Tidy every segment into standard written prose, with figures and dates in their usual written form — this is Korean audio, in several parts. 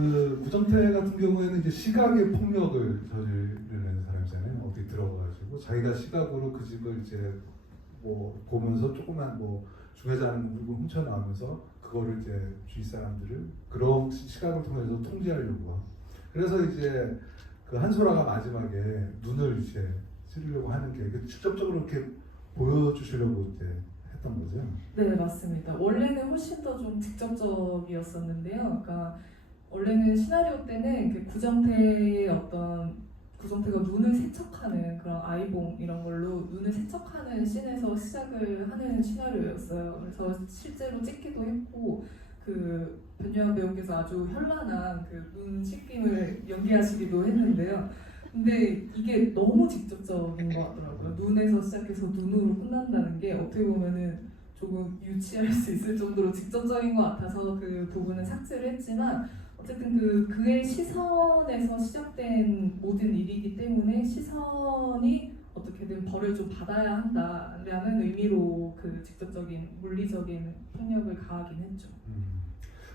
그 구정태 같은 경우에는 이제 시각의 폭력을 저지르는 사람이잖아요. 어디 들어가가지고 자기가 시각으로 그 집을 이제 뭐 보면서 조그만 뭐 중매자는 물건 훔쳐 나오면서 그거를 이제 주위 사람들을 그런 시각을 통해서 통제하려고 하고. 그래서 이제 그 한소라가 마지막에 눈을 이제 찌르려고 하는 게 직접적으로 이렇게 보여주시려고 이제 했던 거죠. 네, 맞습니다. 원래는 훨씬 더 좀 직접적이었었는데요. 그러니까 원래는 시나리오 때는 그 구정태가 눈을 세척하는 그런 아이봉 이런 걸로 눈을 세척하는 씬에서 시작을 하는 시나리오였어요. 그래서 실제로 찍기도 했고 그 변요한 배우께서 아주 현란한 그 눈 씻김을 연기하시기도 했는데요. 근데 이게 너무 직접적인 것 같더라고요. 눈에서 시작해서 눈으로 끝난다는 게 어떻게 보면은 조금 유치할 수 있을 정도로 직접적인 것 같아서 그 부분은 삭제를 했지만 어쨌든 그의 시선에서 시작된 모든 일이기 때문에 시선이 어떻게든 벌을 좀 받아야 한다라는 의미로 그 직접적인 물리적인 폭력을 가하긴 했죠.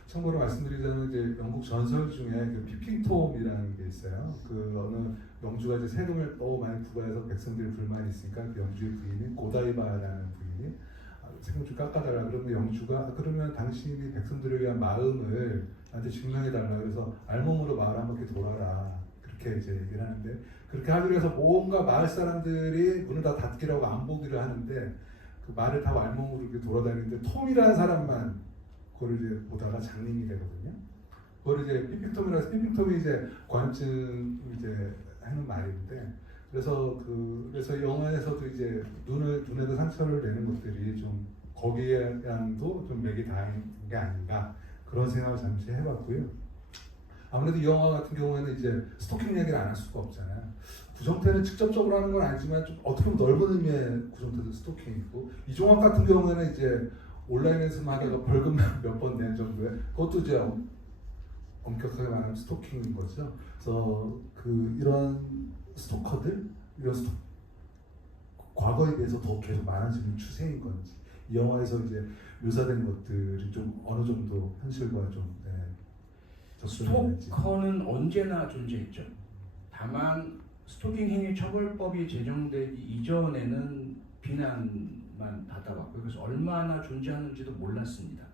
참고로 말씀드리자면 이제 영국 전설 중에 그 피핑톰이라는 게 있어요. 그 어느 영주가 이제 세금을 너무 많이 부과해서 백성들이 불만이 있으니까 그 영주의 부인인 고다이바라는 부인이 세금 좀 깎아달라 그러면 영주가 그러면 당신이 백성들을 위한 마음을 나한테 증명해달라 그래서 알몸으로 마을 한 바퀴 돌아라 그렇게 이제 얘기를 하는데 그렇게 하기로 해서 뭔가 마을 사람들이 문을 다 닫기라고 안 보기를 하는데 그 말을 타고 알몸으로 이렇게 돌아다니는데 톰이라는 사람만 그걸 이제 보다가 장님이 되거든요. 그걸 이제 피핑톰이라서 피핑톰이 이제 관증 이제 하는 말인데 그래서 영화에서도 이제 눈에도 상처를 내는 것들이 좀 거기에랑도 좀 맥이 닿은 게 아닌가 그런 생각을 잠시 해봤고요. 아무래도 이 영화 같은 경우에는 이제 스토킹 얘기를 안 할 수가 없잖아요. 구정태는 직접적으로 하는 건 아니지만 좀 어떻게 보면 넓은 의미의 구정태도 스토킹이고 이종학 같은 경우에는 이제 온라인에서만 하다가 벌금 몇 번 낸 정도에 그것도 이제 엄격하게 말하면 스토킹인 거죠. 그래서 이런 스토커들 과거에 비해서 더 계속 많아지는 추세인 건지 이 영화에서 이제 묘사된 것들이 좀 어느 정도 현실과 좀 적절한지. 스토커는 언제나 존재했죠. 다만 스토킹 행위 처벌법이 제정되기 이전에는 비난만 받아왔고 그래서 얼마나 존재하는지도 몰랐습니다.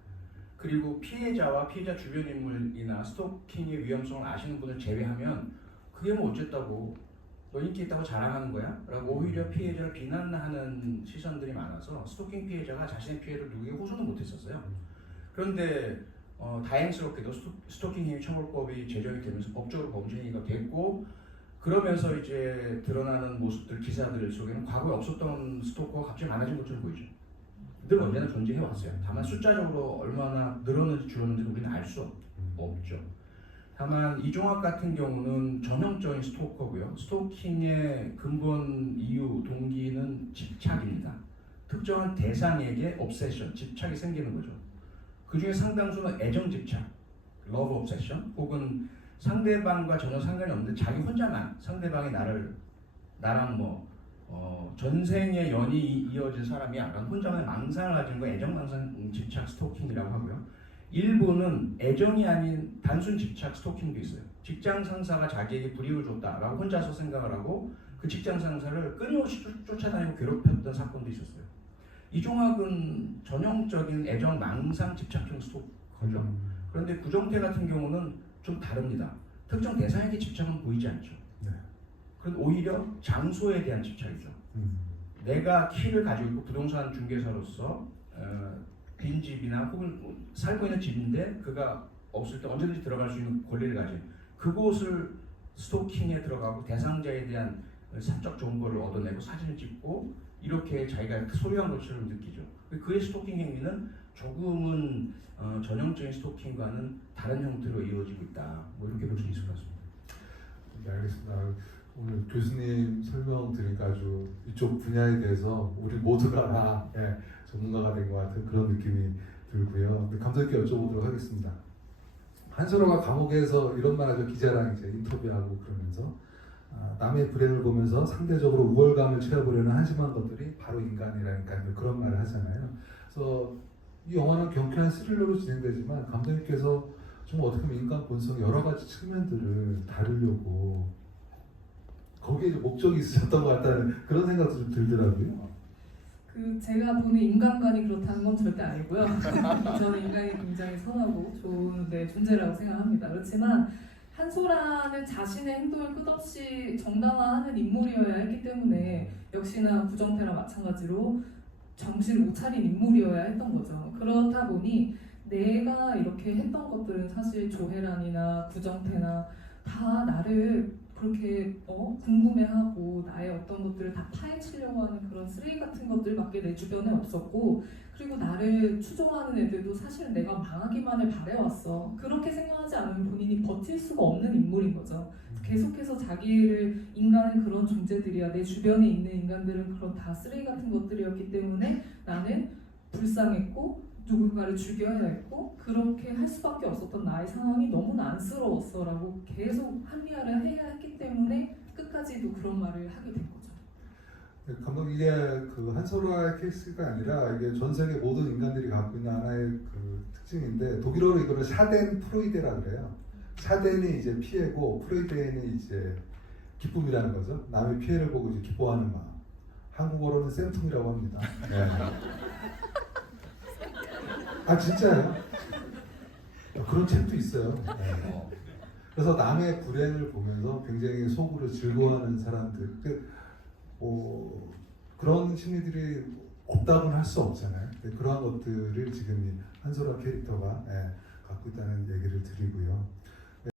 그리고 피해자와 피해자 주변 인물이나 스토킹의 위험성을 아시는 분을 제외하면 그게 뭐 어쨌다고 너 인기 있다고 자랑하는 거야? 라고 오히려 피해자를 비난하는 시선들이 많아서 스토킹 피해자가 자신의 피해를 누구에게 호소는 못했었어요. 그런데 다행스럽게도 스토킹 행위 처벌법이 제정이 되면서 법적으로 범죄 행위가 됐고 그러면서 이제 드러나는 모습들, 기사들 속에는 과거에 없었던 스토커가 갑자기 많아진 것처럼 보이죠. 늘 언제나 존재해 왔어요. 다만 숫자적으로 얼마나 늘었는지 줄었는지 우리는 알 수 없죠. 다만 이종학 같은 경우는 전형적인 스토커고요. 스토킹의 근본 이유, 동기는 집착입니다. 특정한 대상에게 obsession, 집착이 생기는 거죠. 그 중에 상당수는 애정 집착, love obsession, 혹은 상대방과 전혀 상관이 없는데 자기 혼자만 상대방이 나랑 전생의 연이 이어진 사람이 약간 혼자만 망상을 가진 거 애정 망상 집착 스토킹이라고 하고요. 일부는 애정이 아닌 단순 집착 스토킹도 있어요. 직장 상사가 자기에게 불이익을 줬다라고 혼자서 생각을 하고 그 직장 상사를 끊임없이 쫓아다니고 괴롭혔던 사건도 있었어요. 이종학은 전형적인 애정 망상 집착형 스토커죠. 그런데 구정태 같은 경우는 좀 다릅니다. 특정 대상에게 집착은 보이지 않죠. 네. 그런데 오히려 장소에 대한 집착이죠. 내가 키를 가지고 있고 부동산 중개사로서 빈 집이나 혹은 살고 있는 집인데 그가 없을 때 언제든지 들어갈 수 있는 권리를 가진 그곳을 스토킹에 들어가고 대상자에 대한 사적 정보를 얻어내고 사진을 찍고 이렇게 자기가 소유한 것처럼 느끼죠. 그의 스토킹 행위는 조금은 전형적인 스토킹과는 다른 형태로 이루어지고 있다. 뭐 이렇게 볼 수 있을 것 같습니다. 네, 알겠습니다. 오늘 교수님 설명 들으니까 아주 이쪽 분야에 대해서 우리 모두가 다 전문가가 된 것 같은 그런 느낌이 들고요. 감독님께 여쭤보도록 하겠습니다. 한솔아가 감옥에서 이런 말하죠. 기자랑 이제 인터뷰하고 그러면서 남의 불행을 보면서 상대적으로 우월감을 취해보려는 한심한 것들이 바로 인간이라니까 그런 말을 하잖아요. 그래서 이 영화는 경쾌한 스릴러로 진행되지만 감독님께서 좀 어떻게 보면 인간 본성 여러 가지 측면들을 다루려고 거기에 좀 목적이 있었던 것 같다는 그런 생각도 좀 들더라고요. 그 제가 보는 인간관이 그렇다는 건 절대 아니고요. 저는 인간이 굉장히 선하고 좋은 존재라고 생각합니다. 그렇지만 한소라는 자신의 행동을 끝없이 정당화하는 인물이어야 했기 때문에 역시나 구정태랑 마찬가지로 정신을 못 차린 인물이어야 했던 거죠. 그렇다 보니 내가 이렇게 했던 것들은 사실 조혜란이나 구정태나 다 나를 그렇게 궁금해하고 나의 어떤 것들을 다 파헤치려고 하는 그런 쓰레기 같은 것들밖에 내 주변에 없었고, 그리고 나를 추종하는 애들도 사실은 내가 망하기만을 바래왔어. 그렇게 생각하지 않으면 본인이 버틸 수가 없는 인물인 거죠. 계속해서 자기를 인간은 그런 존재들이야, 내 주변에 있는 인간들은 그런 다 쓰레기 같은 것들이었기 때문에 나는 불쌍했고 누군가를 죽여야 했고 그렇게 할 수밖에 없었던 나의 상황이 너무나 안쓰러웠어 라고 계속 합리화를 해야 했기 때문에 끝까지도 그런 말을 하게 된 거죠. 감독 이게 그 한소라의 케이스가 아니라 이게 전 세계 모든 인간들이 갖고 있는 하나의 그 특징인데, 독일어로 이거를 샤덴 프로이데라 그래요. 샤덴이 이제 피해고 프로이데는 이제 기쁨이라는 거죠. 남의 피해를 보고 이제 기뻐하는 마음. 한국어로는 쌤통이라고 합니다. 네. 아 진짜요? 그런 책도 있어요. 네. 그래서 남의 불행을 보면서 굉장히 속으로 즐거워하는 사람들, 그런 심리들이 없다고는 할 수 없잖아요. 그러한 것들을 지금 이 한소라 캐릭터가 갖고 있다는 얘기를 드리고요.